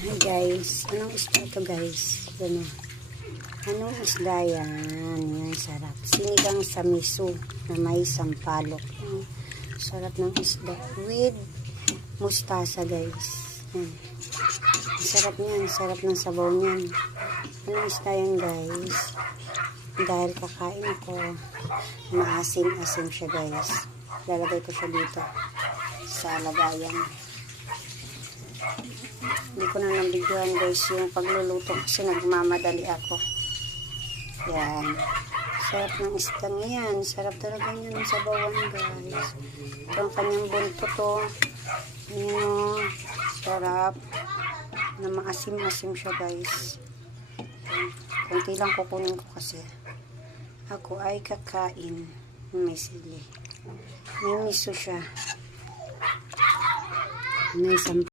Hi guys, anong isda to guys? Anong isda yan? Yan, sarap. Sinigang sa miso na may sampalok. Sarap ng isda with mustasa guys. Sarap niyan, sarap ng sabaw niyan. Anong isda yan guys? Dahil kakain ko, maasim-asim siya guys. Lalagay ko siya dito sa lagayan. Hindi ko na nabigyan guys yung pagluluto kasi nagmamadali ako. Yan. Sarap ng isdang yan. Sarap talaga yan ng sabawan guys. Ito ang kanyang buntot to. Ayan. Sarap. Na maasim-asim siya guys. Kunti lang kukunin ko kasi ako ay kakain. May sili. May miso siya. May sampalok.